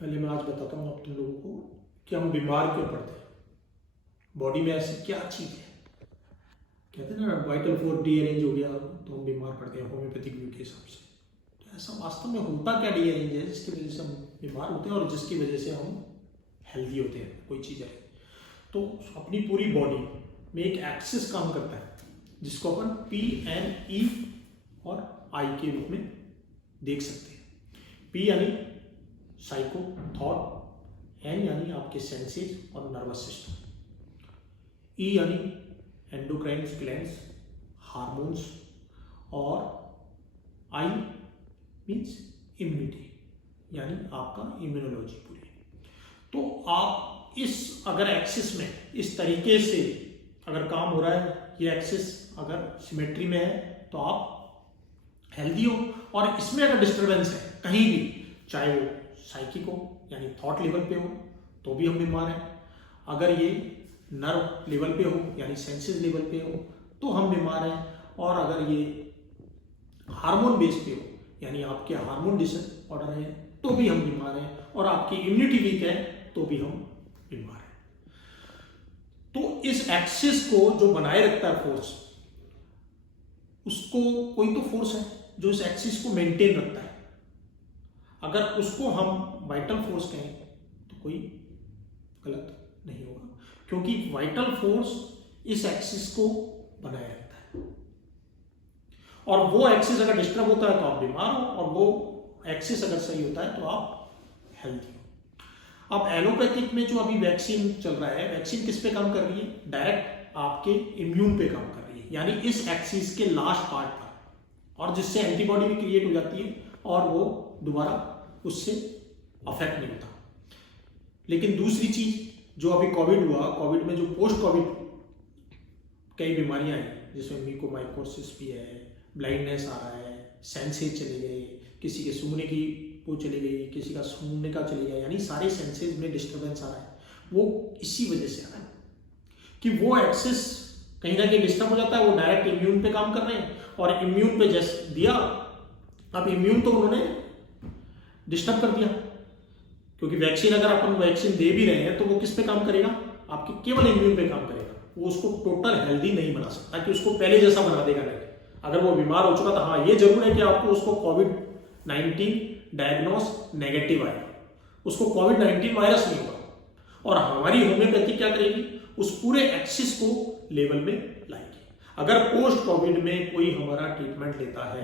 पहले मैं आज बताता हूँ आप तुम लोगों को कि हम बीमार क्यों पड़ते हैं। बॉडी में ऐसी क्या चीज़ है, कहते हैं ना वाइटल फोर्स डीअरेंज हो गया तो हम बीमार पड़ते हैं होम्योपैथिक व्यू के हिसाब से। तो ऐसा वास्तव में होता क्या डीअरेंज है जिसकी वजह से हम बीमार होते हैं और जिसकी वजह से हम हेल्दी होते हैं। कोई चीज़ है तो अपनी पूरी बॉडी में एक एक्सिस काम करता है जिसको अपन PNE और I के रूप में देख सकते हैं। P यानी साइको थॉट, N यानी आपके सेंसेस और नर्वस सिस्टम, E यानी एंडोक्राइन ग्लैंड्स हार्मोन्स, और I मीन्स इम्यूनिटी यानी आपका इम्यूनोलॉजी पूरी। तो आप इस अगर एक्सिस में इस तरीके से अगर काम हो रहा है, ये एक्सिस अगर सिमेट्री में है तो आप हेल्दी हो, और इसमें अगर डिस्टरबेंस है कहीं भी, चाहे वो साइकिक हो यानी थॉट लेवल पे हो तो भी हम बीमार हैं, अगर ये नर्व लेवल पे हो यानी सेंसेस लेवल पे हो तो हम बीमार हैं, और अगर ये हार्मोन बेस पे हो यानी आपके हार्मोन डिसऑर्डर है तो भी हम बीमार हैं, और आपकी इम्यूनिटी वीक है तो भी हम बीमार हैं। तो इस एक्सिस को जो बनाए रखता है फोर्स, उसको कोई तो फोर्स है जो इस एक्सिस को मेंटेन रखता है। अगर उसको हम वाइटल फोर्स कहें तो कोई गलत नहीं होगा, क्योंकि वाइटल फोर्स इस एक्सिस को बनाए रखता है, और वो एक्सिस अगर डिस्टर्ब होता है तो आप बीमार हो, और वो एक्सिस अगर सही होता है तो आप हेल्दी हो। अब एलोपैथिक में जो अभी वैक्सीन चल रहा है, वैक्सीन किस पे काम कर रही है? डायरेक्ट आपके इम्यून पे काम कर रही है, यानी इस एक्सिस के लास्ट पार्ट पर, और जिससे एंटीबॉडी भी क्रिएट हो जाती है और वो दोबारा उससे अफेक्ट नहीं होता। लेकिन दूसरी चीज जो अभी कोविड हुआ, कोविड में जो पोस्ट कोविड कई बीमारियां हैं जिसमें म्यूकोमाइकोसिस भी है, ब्लाइंडनेस आ रहा है, सेंसेस चले गए, किसी के सूंघने की वो चली गई, किसी का सूंघने का चले गया, यानी सारे सेंसेस में डिस्टर्बेंस आ रहा है। वो इसी वजह से आ रहा है कि वो एक्सिस कहीं ना कहीं डिस्टर्ब हो जाता है। वो डायरेक्ट इम्यून पे काम कर रहे हैं, और इम्यून पे जैसे दिया, अब इम्यून तो उन्होंने डिस्टर्ब कर दिया, क्योंकि वैक्सीन अगर अपन वैक्सीन दे भी रहे हैं तो वो किस पे काम करेगा? आपके केवल इम्यून पे काम करेगा। वो उसको टोटल हेल्दी नहीं बना सकता कि उसको पहले जैसा बना देगा नहीं। अगर वो बीमार हो चुका था, हाँ ये जरूर है कि आपको उसको कोविड-19 डायग्नोस नेगेटिव आएगा, उसको कोविड-19 वायरस नहीं होगा। और हमारी होम्योपैथी क्या करेगी? उस पूरे एक्सिस को लेवल में लाएगी। अगर पोस्ट कोविड में कोई हमारा ट्रीटमेंट लेता है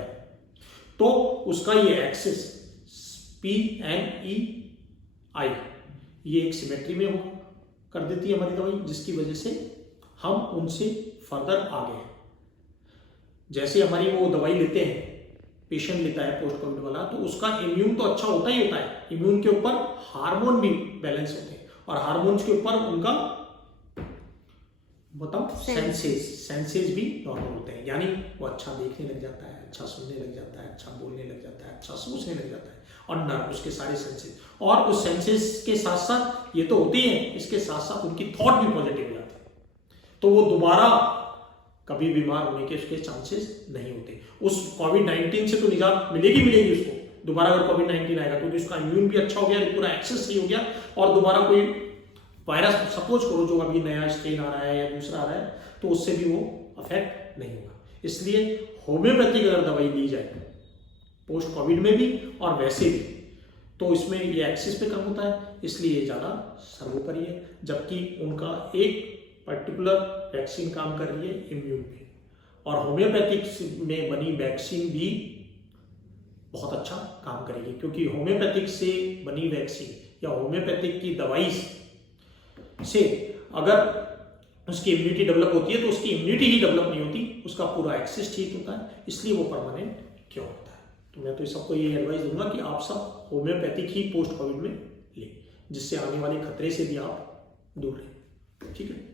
तो उसका ये एक्सिस PNEI ये एक सिमेट्री में कर देती है हमारी दवाई, जिसकी वजह से हम उनसे फर्दर आगे हैं। जैसे हमारी वो दवाई लेते हैं, पेशेंट लेता है पोस्ट कोविड वाला, तो उसका इम्यून तो अच्छा होता ही होता है, इम्यून के ऊपर हार्मोन भी बैलेंस होते हैं, और हार्मोन्स के ऊपर उनका बताओ सेंसेस भी नॉर्मल होते हैं, यानी वो अच्छा देखने लग जाता है, अच्छा सुनने लग जाता है, अच्छा बोलने लग जाता है, अच्छा सोचने लग जाता है, और नर्व उसके सारे सेंसेस, और उस सेंसेस के साथ साथ ये तो होते हैं, इसके साथ साथ उनकी थॉट भी पॉजिटिव हो जाती है, तो वो दोबारा कभी बीमार होने के उसके चांसेस नहीं होते। उस कोविड-19 से तो निजात मिलेगी उसको, दोबारा अगर कोविड-19 आएगा, क्योंकि उसका इम्यून भी अच्छा हो गया, पूरा एक्सेस सही हो गया, और दोबारा कोई वायरस सपोज करो जो अभी नया स्ट्रेन आ रहा है या दूसरा आ रहा है, तो उससे भी वो अफेक्ट नहीं होगा। इसलिए होम्योपैथिक अगर दवाई ली जाए पोस्ट कोविड में भी और वैसे भी, तो इसमें ये एक्सिस पे कम होता है, इसलिए ये ज़्यादा सर्वोपरि है, जबकि उनका एक पर्टिकुलर वैक्सीन काम कर रही है इम्यून पे, और होम्योपैथिक में बनी वैक्सीन भी बहुत अच्छा काम करेगी, क्योंकि होम्योपैथिक से बनी वैक्सीन या होम्योपैथिक की दवाई से अगर उसकी इम्यूनिटी डेवलप होती है तो उसकी इम्यूनिटी ही डेवलप नहीं होती, उसका पूरा एक्सेस ठीक होता है, इसलिए वो परमानेंट क्यों होता है। तो मैं तो सबको ये एडवाइस दूंगा कि आप सब होम्योपैथिक ही पोस्ट कोविड में लें, जिससे आने वाले खतरे से भी आप दूर रहें। ठीक है।